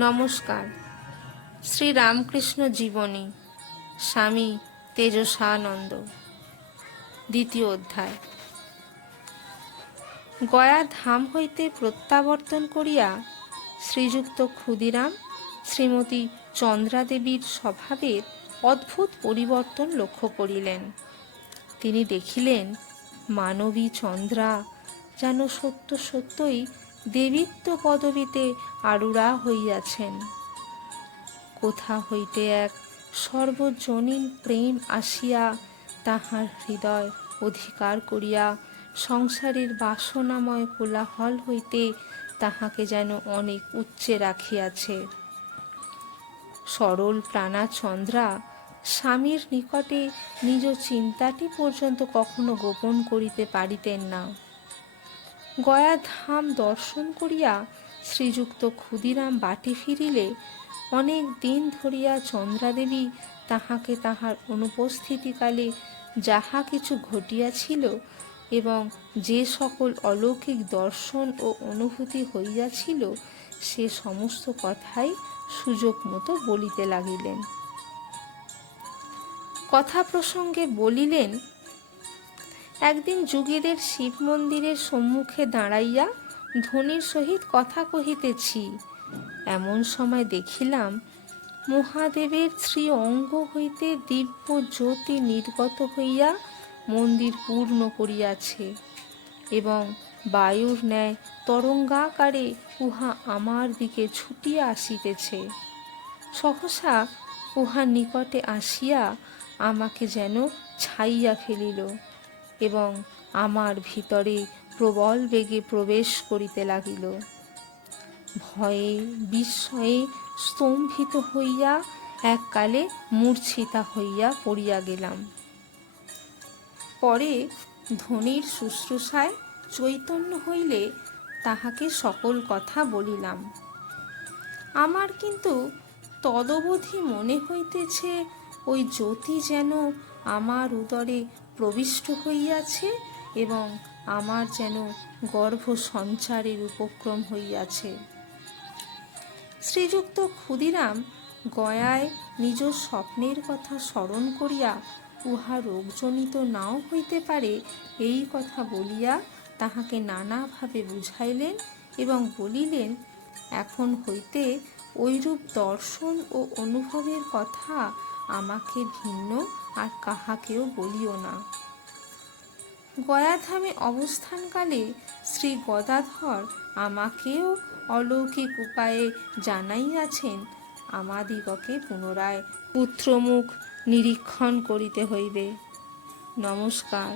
নমস্কার। শ্রী রামকৃষ্ণ জীবনী, স্বামী তেজসানন্দ, দ্বিতীয় অধ্যায়। গয়া ধাম হইতে প্রত্যাবর্তন করিয়া শ্রীযুক্ত ক্ষুদিরাম শ্রীমতী চন্দ্রাদেবীর স্বভাবের অদ্ভুত পরিবর্তন লক্ষ্য করিলেন। তিনি দেখিলেন মানবী চন্দ্রা যেন সত্য সত্যই দেবীত্ব পদবীতে আরূঢ়া হইয়াছেন। কোথা হইতে এক সর্বজনীন প্রেম আসিয়া তাহার হৃদয় অধিকার করিয়া সংসারের বাসনাময় কোলাহল হইতে তাহাকে যেন অনেক উচ্চে রাখিয়াছে। সরল প্রাণা চন্দ্রা স্বামীর নিকটে নিজ চিন্তাটি পর্যন্ত কখনো গোপন করিতে পারিতেন না। গয়া ধাম দর্শন করিয়া শ্রীযুক্ত ক্ষুদিরাম বাটী ফিরিলে অনেক দিন ধরিয়া চন্দ্রাদেবী তাহাকে তাহার অনুপস্থিতিকালে যাহা কিছু ঘটিয়াছিল এবং যে সকল অলৌকিক দর্শন ও অনুভূতি হইয়াছিল সে সমস্ত কথাই সুযোগ মতো বলিতে লাগিলেন। কথা প্রসঙ্গে বলিলেন, একদিন যোগীদের শিব মন্দিরের সম্মুখে দাঁড়াইয়া ধ্বনির সহিত কথা কহিতেছি, এমন সময় দেখিলাম মহাদেবের শ্রী অঙ্গ হইতে দিব্য জ্যোতি নির্গত হইয়া মন্দির পূর্ণ করিয়াছে এবং বায়ুর ন্যায় তরঙ্গাকারে উহা আমার দিকে ছুটিয়া আসিতেছে। সহসা উহা নিকটে আসিয়া আমাকে যেন ছাইয়া ফেলিল এবং আমার ভিতরে প্রবল বেগে প্রবেশ করিতে লাগিল। ভয়ে বিস্ময়ে স্তম্ভিত হইয়া এককালে মূর্ছিতা হইয়া পড়িয়া গেলাম। পরে ধ্বনির শুশ্রূষায় চৈতন্য হইলে তাহাকে সকল কথা বলিলাম। আমার কিন্তু তদবধি মনে হইতেছে ওই জ্যোতি যেন আমার উদরে প্রবিষ্ট হইয়াছে এবং আমার যেন গর্ভ সঞ্চারের উপক্রম হইয়াছে। শ্রীযুক্ত ক্ষুদিরাম গয়ায় নিজ স্বপ্নের কথা স্মরণ করিয়া উহা রোগজনিত নাও হইতে পারে এই কথা বলিয়া তাহাকে নানাভাবে বুঝাইলেন এবং বলিলেন, এখন হইতে ঐরূপ দর্শন ও অনুভবের কথা আমাকে ভিন্ন আর কাহাকেও বলিও না। গয়াধামে অবস্থানকালে শ্রী গদাধর আমাকেও অলৌকিক উপায়ে জানাইয়াছেন, আমাদিগকে পুনরায় পুত্রমুখ নিরীক্ষণ করিতে হইবে। নমস্কার।